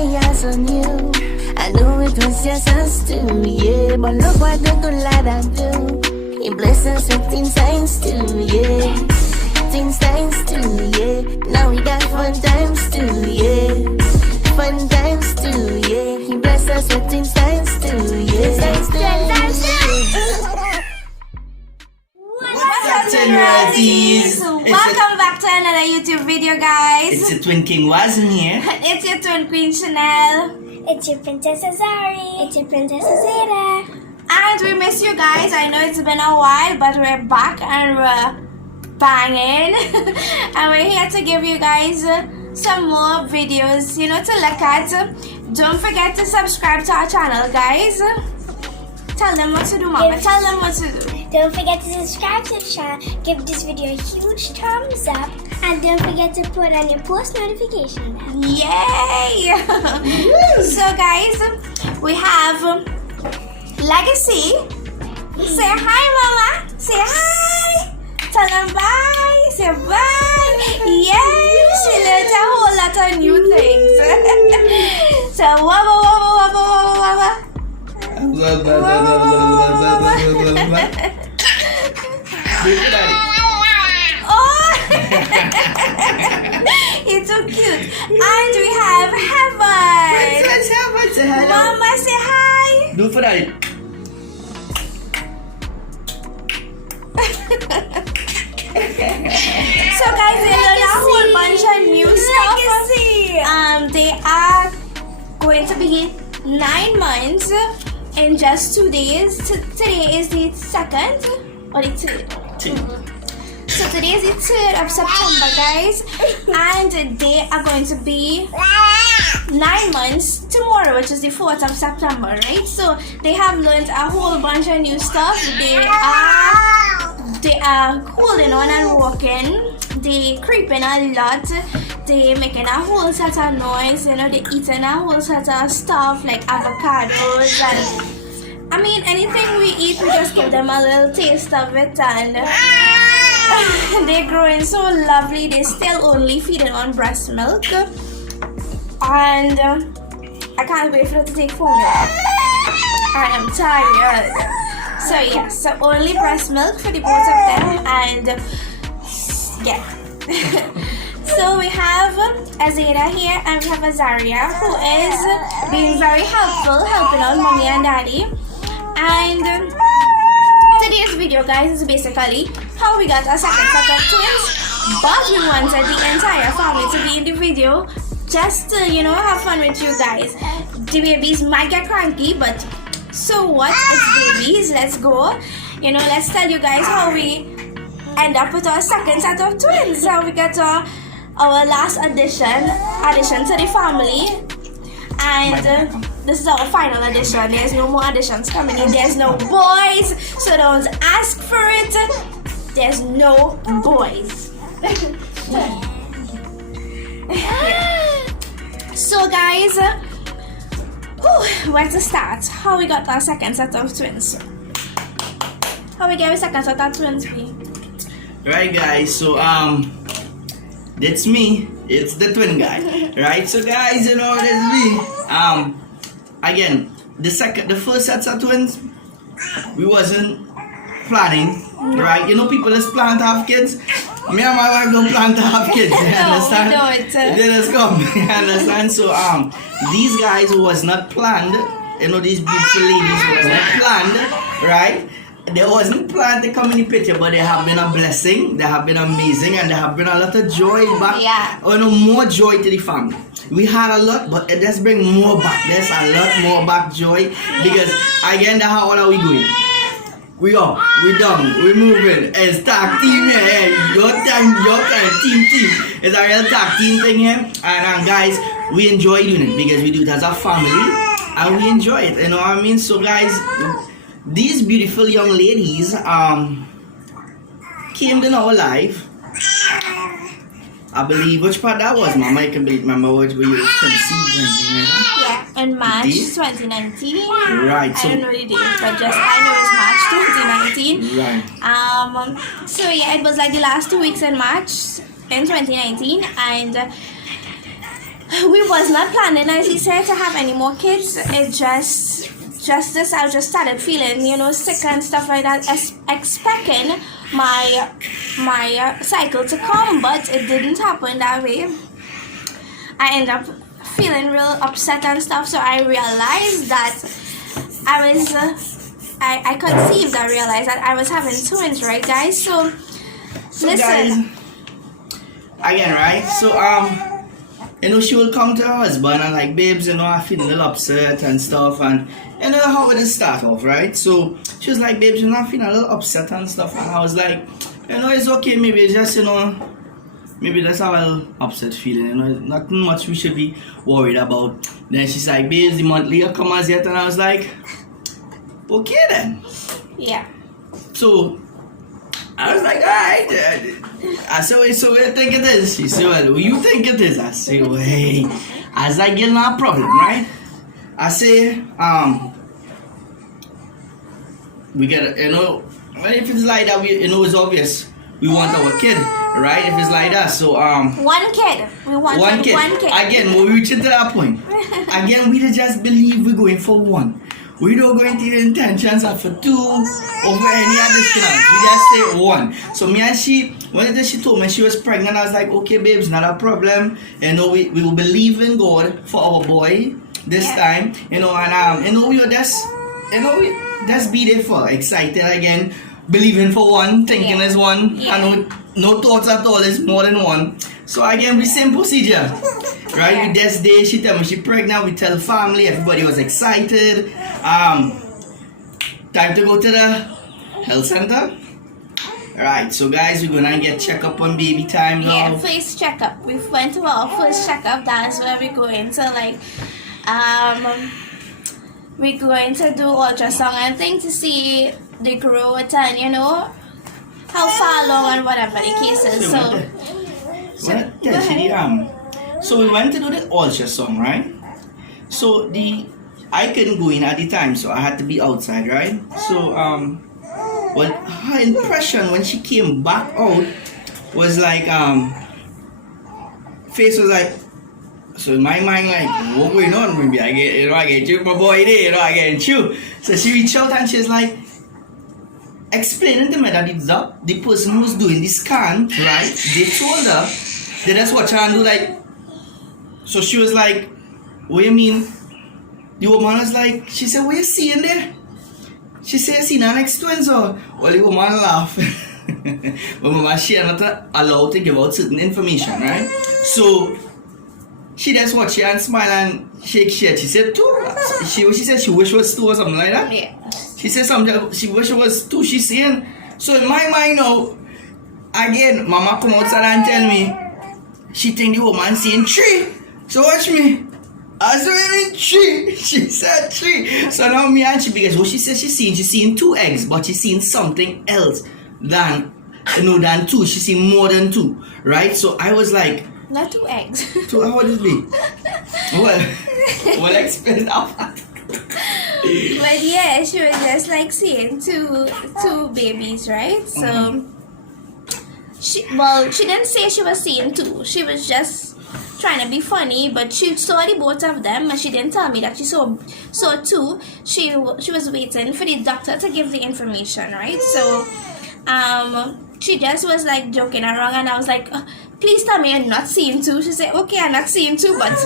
my eyes on you. I knew it was just us two, yeah. But look what the good lad I do. He blessed us with things times too, yeah. Things times too, yeah. Now we got fun times too, yeah. Fun times too, yeah. He blessed us with things times too, yeah. Times too. What's up, Generalities? Welcome back to another YouTube video, guys. It's your twin king Wasim here. It's your twin queen Schenelle. It's your Princess Azari. It's your Princess Azera. And we miss you guys. I know it's been a while, but we're back and we're banging. And we're here to give you guys some more videos, you know, to look at. Don't forget to subscribe to our channel, guys. Tell them what to do, Mama. Tell them what to do. Don't forget to subscribe to the channel, give this video a huge thumbs up, and don't forget to put on your post notification bell. Yay! So guys, we have Legacy. Say hi, Mama. Say hi. Tell them bye. Say bye. Yay! She learned a whole lot of new things. So wabba wabba wabba wabba wabba. Oh, it's so cute. And we have Heaven. Say hello. Mama, say hi. Do for that. So guys, they learned a whole bunch of new stuff. They are going to be 9 months in just 2 days. Today is the 2nd or the 3rd. So today is the 3rd of September, guys, and they are going to be 9 months tomorrow, which is the 4th of September, right? So they have learned a whole bunch of new stuff. They are holding on and walking. They creeping a lot. They making a whole set of noise. You know, they eating a whole set of stuff like avocados and I mean anything we eat. We just give them a little taste of it and. They're growing so lovely. They're still only feeding on breast milk, and I can't wait for them to take formula. I am tired. So yeah, so only breast milk for the both of them, and yeah. So we have Azera here, and we have Azaria, who is being very helpful, helping out mommy and daddy, and. Today's video, guys, is basically how we got a second set of twins, but we wanted the entire family to be in the video just to, you know, have fun with you guys. The babies might get cranky, but so what? It's babies. Let's go. You know, let's tell you guys how we end up with our second set of twins. How we got our last addition to the family, and. This is our final edition. There's no more additions coming in. There's no boys, so don't ask for it. There's no boys. So guys, where to start? How we got our second set of twins? How we get our second set of twins, be? Right, guys. So that's me. It's the twin guy. Right. So guys, you know that's me. Again, the first set of twins, we wasn't planning, right? You know, people just plan to have kids. Me and my wife don't plan to have kids. You understand? No, we don't. They just come. You understand? So these guys was not planned. You know, these beautiful ladies was not planned, right? They wasn't planned to come in the picture, but they have been a blessing. They have been amazing, and they have been a lot of joy back. Yeah. You know, more joy to the family. We had a lot, but let's bring more back. There's a lot more back joy because again, that's how are we going? We done, we moving. It's tag team here. Your time, team. It's a real tag team thing here. And guys, we enjoy doing it because we do it as a family and we enjoy it. You know what I mean? So guys, these beautiful young ladies came in our life. I believe, which part that was, Mama? I can remember which where you conceived. Yeah, in March 2019. Right. So, I don't know the date, but just I know it's March 2019. Right. So yeah, it was like the last 2 weeks in March in 2019, and we was not planning, as he said, to have any more kids. It just this, I just started feeling, you know, sick and stuff like that, expecting my cycle to come, but it didn't happen that way. I ended up feeling real upset and stuff, so I realized that I conceived. I realized that I was having twins, right, guys? So listen, guys, again, right? So you know, she will come to her husband and like, babes, you know, I feel a little upset and stuff, and you know how it start off, right? So she was like, babes, you know, I feel a little upset and stuff, and I was like, you know, it's okay, maybe just, you know, maybe that's how I'll upset feeling, you know, nothing much we should be worried about. Then she's like, babes, the month later come as yet, and I was like, okay then. yeah. So I was like, alright. I said, wait, so what do you think it is? She said, well, what do you think it is? I said, well, hey, as I get no problem, right? I say, we get, you know, if it's like that, we, you know, it's obvious. We want our kid, right? If it's like that, so one kid. We want one kid. Again, when we reach to that point, again, we just believe we're going for one. We don't go into the intentions of for two over any additional. We just say one. So me and she, when she told me she was pregnant, I was like, okay, babes, not a problem. You know, we will believe in God for our boy this time. You know, and you know, we were just, you know, we just be there for excited again. Believing for one, thinking is one, and no thoughts at all is more than one. So again, we same procedure, right? With this day, she tell me she pregnant. We tell family, everybody was excited. Time to go to the health center. Right, so guys, we're gonna get check up on baby time now. Yeah, first checkup. We went to our first checkup. That's where we're going to like, we're going to do ultrasound and things to see the growth and, you know, how far along and whatever the case is. So we went to do the ultrasound, right? So I couldn't go in at the time, so I had to be outside, right? So well, her impression when she came back out was like face was like, so in my mind, like, what going on? Maybe I get you, my boy there, you know, I get you. So she reached out and she's like, explaining to me that the person who's doing the scan, right, they told her, they just watch her and do like, so she was like, what you mean? The woman was like, she said, what you seeing there? She said, you see an next twins or? Well, the woman laughed. But mama, she are not allowed to give out certain information, right? So, she just watch her and smile and shake her. She said, two? She said she wish it was two or something like that? Yeah. She said something, she wish it was two, she's saying. So in my mind now, again, mama come outside and tell me, she think the woman saying three. So watch me. I said, three. She said three. So now me and she, because what she said she's seeing two eggs, but she's seeing something else than two. She's seeing more than two, right? So I was like, not two eggs. Two, how would it be? Well, explain that. But yeah, she was just like seeing two babies, right? So she didn't say she was seeing two. She was just trying to be funny, but she saw the both of them and she didn't tell me that she saw two. She was waiting for the doctor to give the information, right? So she just was like joking around and I was like, please tell me you're not seeing two. She said, okay, I'm not seeing two, but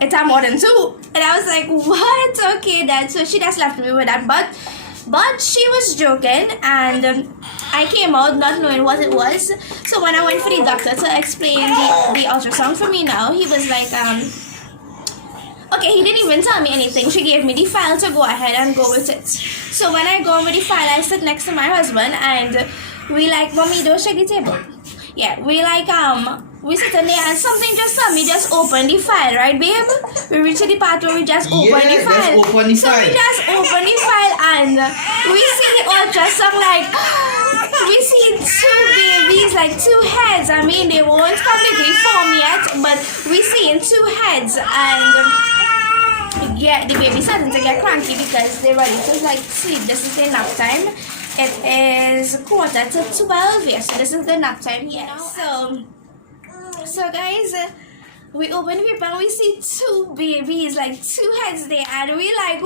it's more than two. And I was like, what? Okay, then. So she just left me with that. But she was joking and I came out not knowing what it was. So when I went for the doctor to explain the ultrasound for me now, he was like, okay, he didn't even tell me anything. She gave me the file to go ahead and go with it. So when I go with the file, I sit next to my husband and we like, mommy, don't shake the table. Yeah, we sit in there and something just told me just open the file, right, babe? We reach to the part where we just open the file. Open the file. So we just open the file and we see the ultrasound like, we see two babies, like two heads. I mean, they weren't completely formed yet, but we see two heads and yeah, the baby's starting to get cranky because they're ready to like sleep. This is their nap time. It is 11:45, yes, so this is the nap time here now. So guys, we open the paper and we see 2 babies, like 2 heads there, and we like,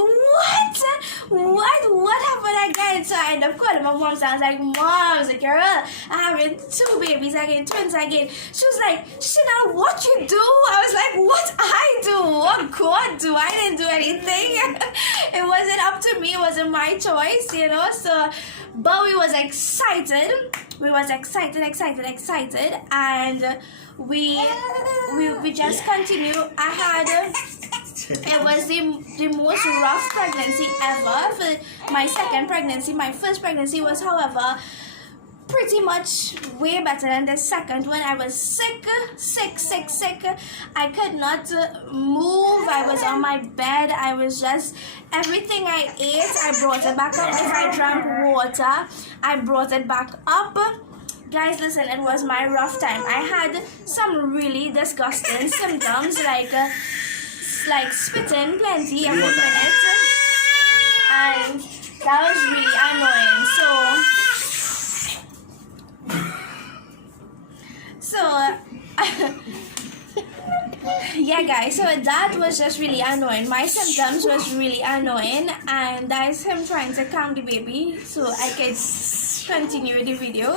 what happened again? So I end up calling my mom. So I was like, Mom, girl, I having 2 babies again, twins again. She was like, Schenelle, what you do? I was like, what I do? What God do? I didn't do anything. It wasn't up to me. It wasn't my choice, you know. So, but we was excited. We was excited, and we just continue. I had it was the most rough pregnancy ever. For my second pregnancy, my first pregnancy was, however, pretty much way better than the second one. I was sick. I could not move. I was on my bed. I was just, everything I ate, I brought it back up. If I drank water, I brought it back up. Guys, listen, it was my rough time. I had some really disgusting symptoms, like spitting plenty every minute, and that was really annoying. So yeah, guys, so that was just really annoying. My symptoms was really annoying, and that is him trying to calm the baby so I could continue the video,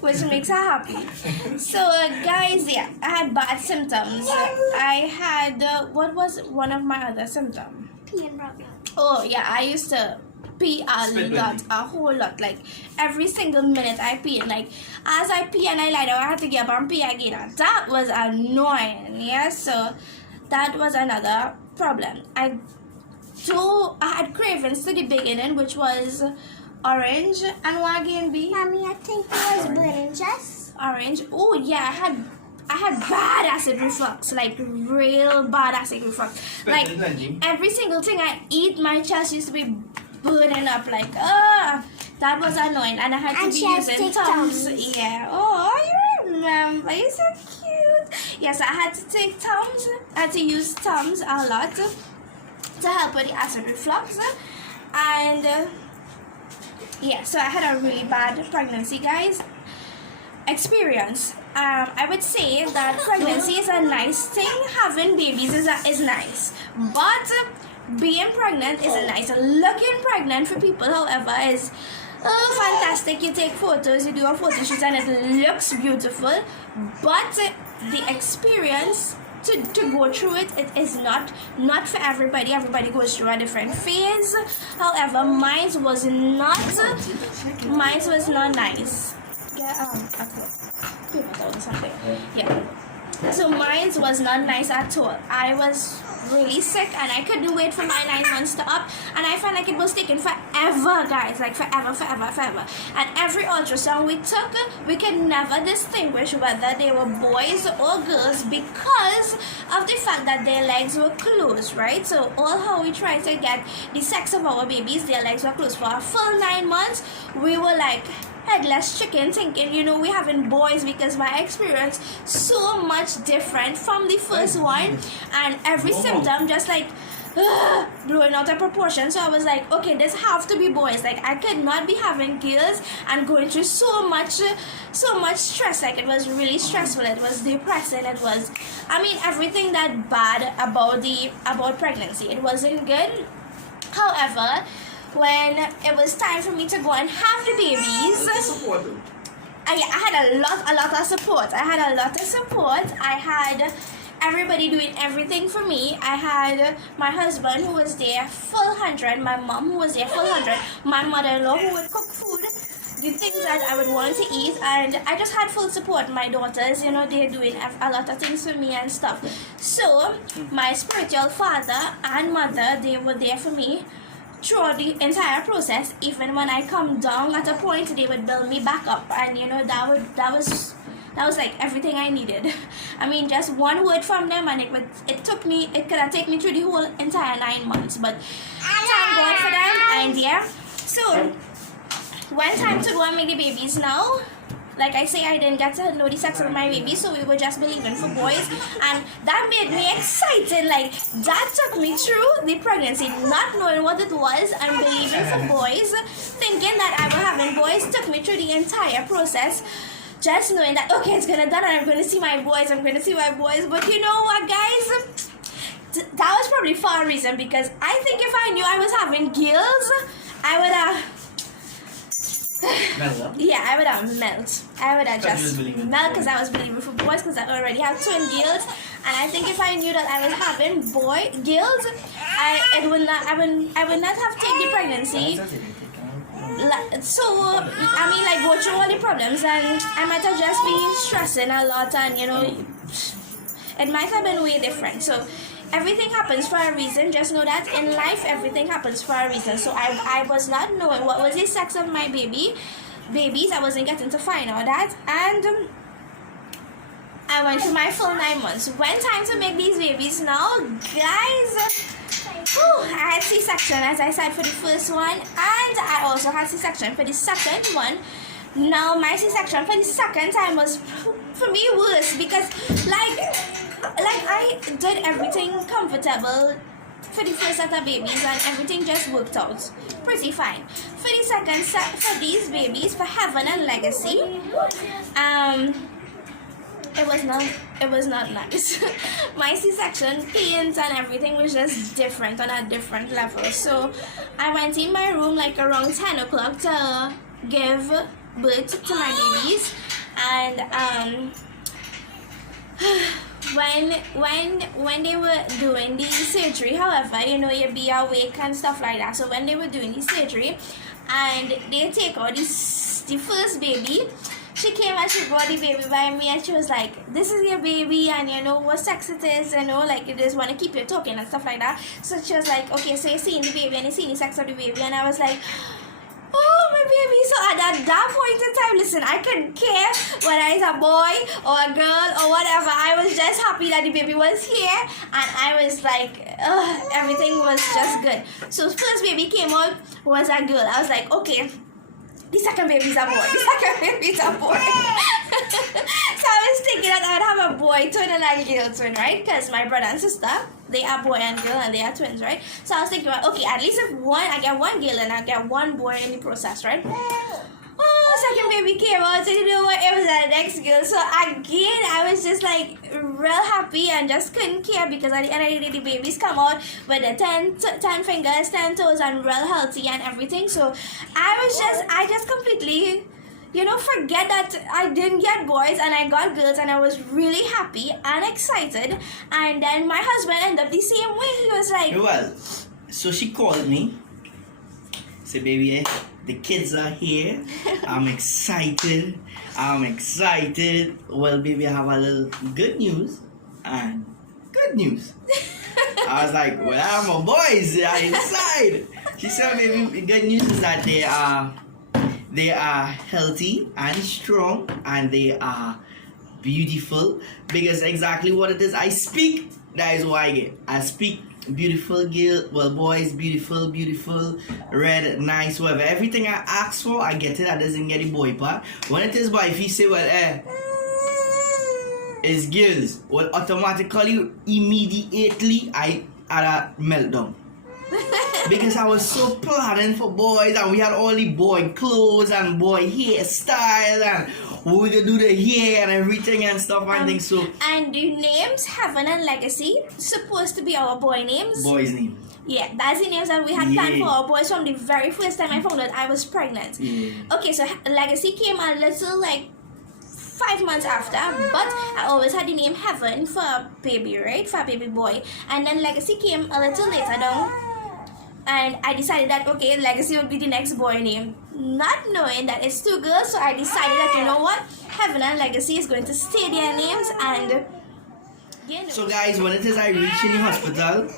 which makes her happy. So guys, yeah, I had bad symptoms. I had what was one of my other symptoms? Peeing problem. Oh yeah, I used to pee a whole lot, like every single minute I pee. Like as I pee and I lie down, I had to get up and pee again, and that was annoying. Yeah, so that was another problem. I had cravings to the beginning, which was orange and wagon B. Mommy, I think it was burning just. Orange. Oh yeah, I had bad acid reflux, like real bad acid reflux. Like every single thing I eat, my chest used to be burning up. Like that was annoying, and I had to be using Tums. Yeah. Oh, you remember? You're so cute. Yes, I had to take Tums. I had to use Tums a lot to help with the acid reflux, and. Yeah, so I had a really bad pregnancy, guys. Experience. I would say that pregnancy is a nice thing. Having babies is nice, but being pregnant isn't nice. Looking pregnant for people, however, is fantastic. You take photos, you do a photo shoot, and it looks beautiful. But the experience to go through it is not for everybody. Everybody goes through a different phase. However, mine was not nice. Paper towel or something. Yeah. So mine was not nice at all. I was really sick and I couldn't wait for my 9 months to up, and I felt like it was taking forever, guys, like forever. And every ultrasound we took, we could never distinguish whether they were boys or girls because of the fact that their legs were closed, right? So all how we tried to get the sex of our babies, their legs were closed. For a full 9 months, we were like headless chicken, thinking, we having boys, because my experience so much different from the first one, and every symptom just like blowing out of proportion. So I was like, okay, this have to be boys. Like I could not be having girls and going through so much stress. Like it was really stressful. It was depressing. It was, everything that bad about pregnancy. It wasn't good. However, when it was time for me to go and have the babies, I had a lot of support. I had everybody doing everything for me. I had my husband who was there full 100, my mom who was there full 100, my mother-in-law who would cook food, the things that I would want to eat, and I just had full support. My daughters, they're doing a lot of things for me and stuff. So my spiritual father and mother, they were there for me throughout the entire process. Even when I come down at a point, they would build me back up, and that was like everything I needed. Just one word from them, and it could have taken me through the whole entire 9 months. But thank God for them. And yeah, so when time to go and make the babies now, like I say, I didn't get to know the sex of my baby, so we were just believing for boys, and that made me excited. Like that took me through the pregnancy, not knowing what it was, and believing for boys, thinking that I was having boys, took me through the entire process just knowing that okay, it's gonna done and I'm gonna see my boys. But you know what, guys? That was probably for a reason, because I think if I knew I was having girls, I would have. Yeah, I would have melt. I would have just melt because I was believing for boys, because I already have twin girls, and I think if I knew that I was having girls, I would not have taken the pregnancy. So I mean, like, go through all the problems, and I might have just been stressing a lot, and you know, it might have been way different. So everything happens for a reason. Just know that in life, everything happens for a reason. So I was not knowing what was the sex of my babies. I wasn't getting to find out that, and I went to my full 9 months. When time to make these babies now, guys. I had C-section, as I said, for the first one, and I also had C-section for the second one. Now my C-section for the second time was for me worse, because like I did everything comfortable for the first set of babies, and everything just worked out pretty fine. For the second set, for these babies, for Heaven and Legacy, it was not nice. My C-section pains and everything was just different, on a different level. So I went in my room like around 10 o'clock to give birth to my babies, and when they were doing the surgery, however, you know, you be awake and stuff like that. So when they were doing the surgery and they take out the first baby, she came and she brought the baby by me, and she was like, this is your baby, and you know what sex it is, you know, like, you just want to keep you talking and stuff like that. So she was like, okay, so you're seeing the baby and you're seeing the sex of the baby, and I was like, oh, my baby. So at that point in time, listen, I couldn't care whether it's a boy or a girl or whatever. I was just happy that the baby was here, and I was like, everything was just good. So first baby came out was a girl. I was like, okay, the second baby's a boy. So I was thinking that I would have a boy twin and a girl twin, right? Because my brother and sister, they are boy and girl, and they are twins, right? So I was thinking, okay, at least if I get one girl and I get one boy in the process, right? Oh, second baby came out, so you know what? It was the next girl. So again, I was just like real happy and just couldn't care, because at the end of the day, the babies come out with the 10 fingers, 10 toes, and real healthy and everything. So I just completely, you know, forget that I didn't get boys and I got girls, and I was really happy and excited. And then my husband ended up the same way. He was like, well, so she called me, said, baby, the kids are here. I'm excited. Well, baby, I have a little good news and good news. I was like, well, my boys are inside. She said, baby, the good news is that they are healthy and strong, and they are beautiful, because exactly what it is I speak, that is what I get. I speak beautiful girl, well, boys, beautiful, red, nice, whatever. Everything I ask for, I get it. I doesn't get the boy part. When it is boy, if he say, well, it's girls, well, automatically, immediately, I had a meltdown. Because I was so planning for boys, and we had all the boy clothes and boy hairstyle, and we could do the hair and everything and stuff, and things. So, and the names Heaven and Legacy supposed to be our boy names. Boys' name. Yeah, that's the names that we had planned for our boys from the very first time I found out I was pregnant. Okay, so Legacy came a little like 5 months after, but I always had the name Heaven for a baby, right? For a baby boy. And then Legacy came a little later down, and I decided that, okay, Legacy would be the next boy name. Not knowing that it's 2 girls, so I decided that, you know what, Heaven and Legacy is going to stay their names. And you know. So guys, when it is I reached in the hospital,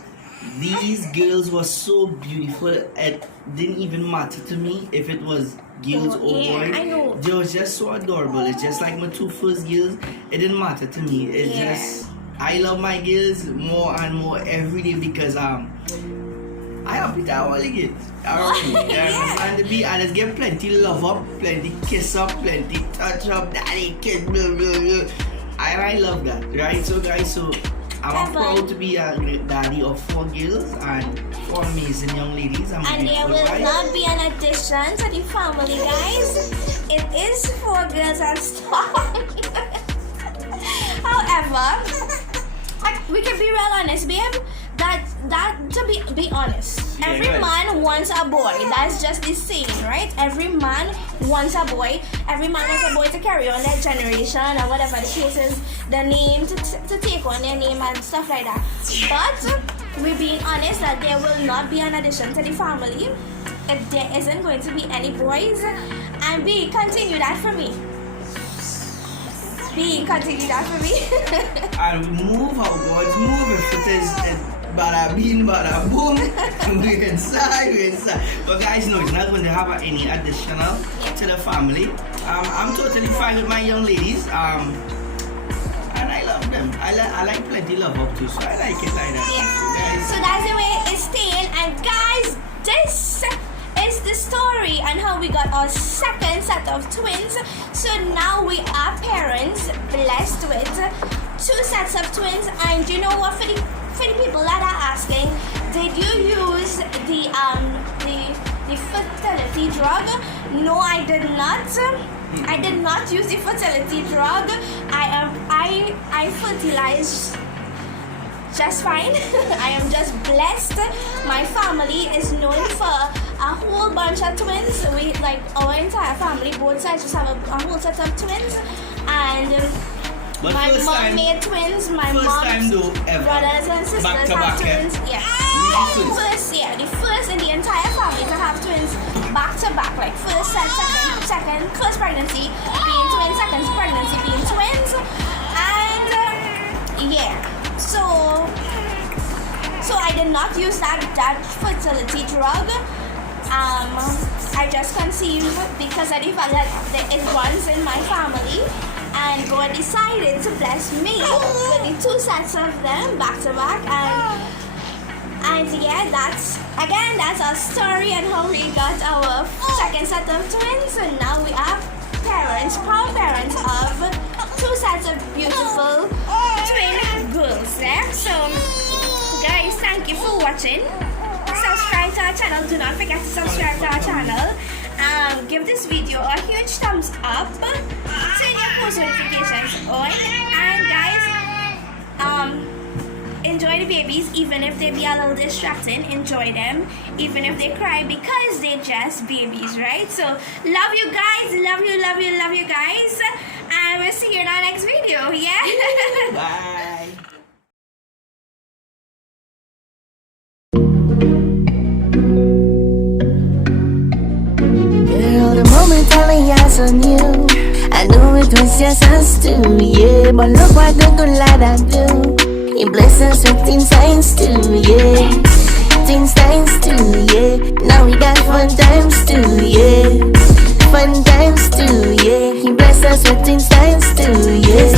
these girls were so beautiful, it didn't even matter to me if it was girls or boys. I know. They were just so adorable. It's just like my 2 first girls. It didn't matter to me. It's just, I love my girls more and more every day, because I happy to all the kids. And to be honest, get plenty love up, plenty kiss up, plenty touch up, daddy, kiss, blah, blah, blah. I love that, right? So guys, so I'm proud to be a daddy of 4 girls and 4 amazing young ladies. And there will not be an addition to the family, guys. it is for girls and stuff. However, we can be real honest, babe. That to be honest, every man wants a boy. That's just the saying, right? Every man wants a boy. Every man wants a boy to carry on their generation and whatever the case is, the name to take on their name and stuff like that. But we're being honest that there will not be an addition to the family if there isn't going to be any boys. And B, continue that for me. B, continue that for me. And we move how God's moving. If it is bada bean, bada boom, we inside. But guys, no, it's not going to have any additional to the family. I'm totally fine with my young ladies. And I love them. I like plenty love up too, so I like it like that. Yeah. So that's the way it's staying. And guys, this is the story and how we got our second set of twins. So now we are parents blessed with 2 sets of twins. And you know what, for the people that are asking, did you use the fertility drug? No, I did not. I did not use the fertility drug. I fertilized just fine. I am just blessed. My family is known for a whole bunch of twins. We, like, our entire family, both sides, just have a whole set of twins. And but my mom made twins. My mom's brothers and sisters have twins. Yeah. The first in the entire family to have twins back to back. Like first pregnancy being twins, second pregnancy being twins. And yeah. So I did not use that fertility drug. I just conceived because of the fact that it runs in my family, and God decided to bless me with the 2 sets of them back to back, and yeah, that's our story and how we got our second set of twins, and now we are proud parents of 2 sets of beautiful twin girls there. So guys, thank you for watching. Subscribe to our channel. Do not forget to subscribe to our channel. Give this video a huge thumbs up. Turn your post notifications on. And guys, enjoy the babies, even if they be a little distracting. Enjoy them, even if they cry, because they're just babies, right? So love you guys. Love you guys. And we'll see you in our next video. Yeah. Bye. I lay eyes on you, I knew it was just us two, yeah. But look what the good lad I do. He blessed us with teen signs too, yeah. Teen signs too, yeah. Now we got fun times too, yeah. Fun times too, yeah. He blessed us with teen signs too, yeah.